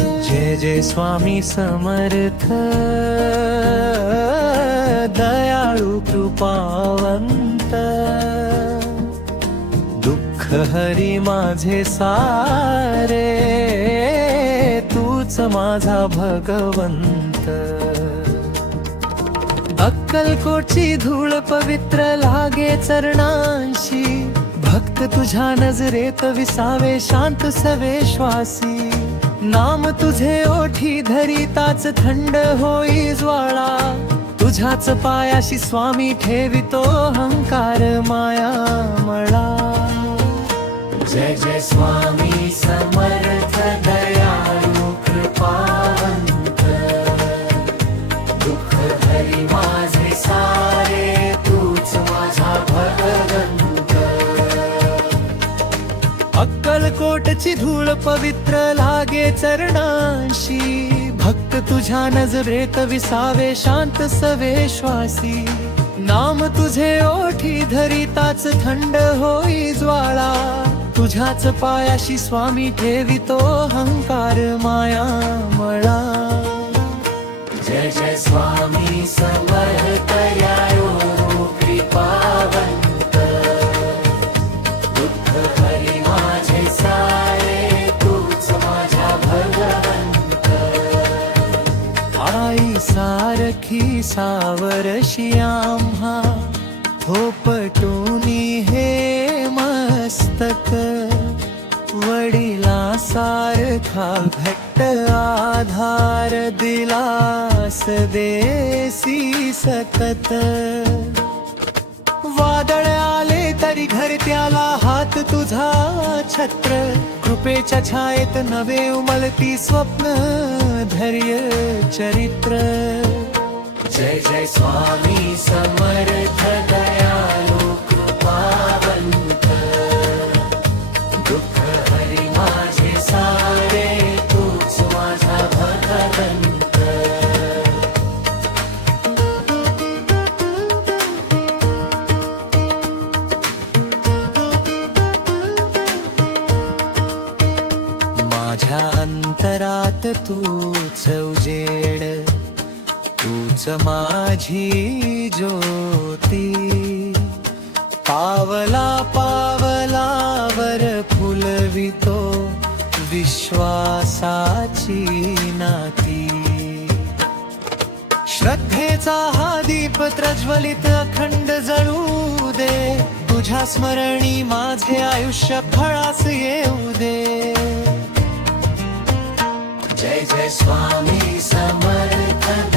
जय जय स्वामी समर्थ. दयाळू कृपावन्त दुःख हरी माझे सारे तूच माझा भगवंत. अक्कलकोटची धूळ पवित्र लागे चरणांशी. भक्त तुझ्या नजरेत विसावे शांत सवे श्वासी. नाम तुझे ओठी धरिताच थंड होई ज्वाळा. तुझ्याच पायाशी स्वामी ठेवितो अहंकार माया मळा. जय जय स्वामी. अक्कलकोटची धूळ पवित्र लागे चरणांशी. भक्त तुझ्या नजरेत विसावे शांत सवे श्वासी. नाम तुझे ओठी धरिताच थंड होई ज्वाळा. तुझ्याच पायाशी स्वामी ठेवितो अहंकार माया मळा. जय जय स्वामी समर्पया सखी सावरशी आम्हा थोपटूनी हे मस्तक. वडिला सारखा घट्ट आधार दिलास देसी सतत. वादळ आले तरी घर त्याला हात तुझा छत्र. कृपेच्या छायेत नवे उमलती स्वप्न धैर्य चरित्र. जय जय स्वामी समर्थ दयालु कृपावंत दुःख हरि माझे सारे तूच माझा भगवंत माझ्या अंतरात तूच उजेड तूच माझी ज्योती पावला पावलावर फुलवितो विश्वासाची नाती. श्रद्धेचा हा दीप प्रज्वलित अखंड जळू दे. तुझ्या स्मरणी माझे आयुष्य फळास येऊ दे. जय जय स्वामी समर्थ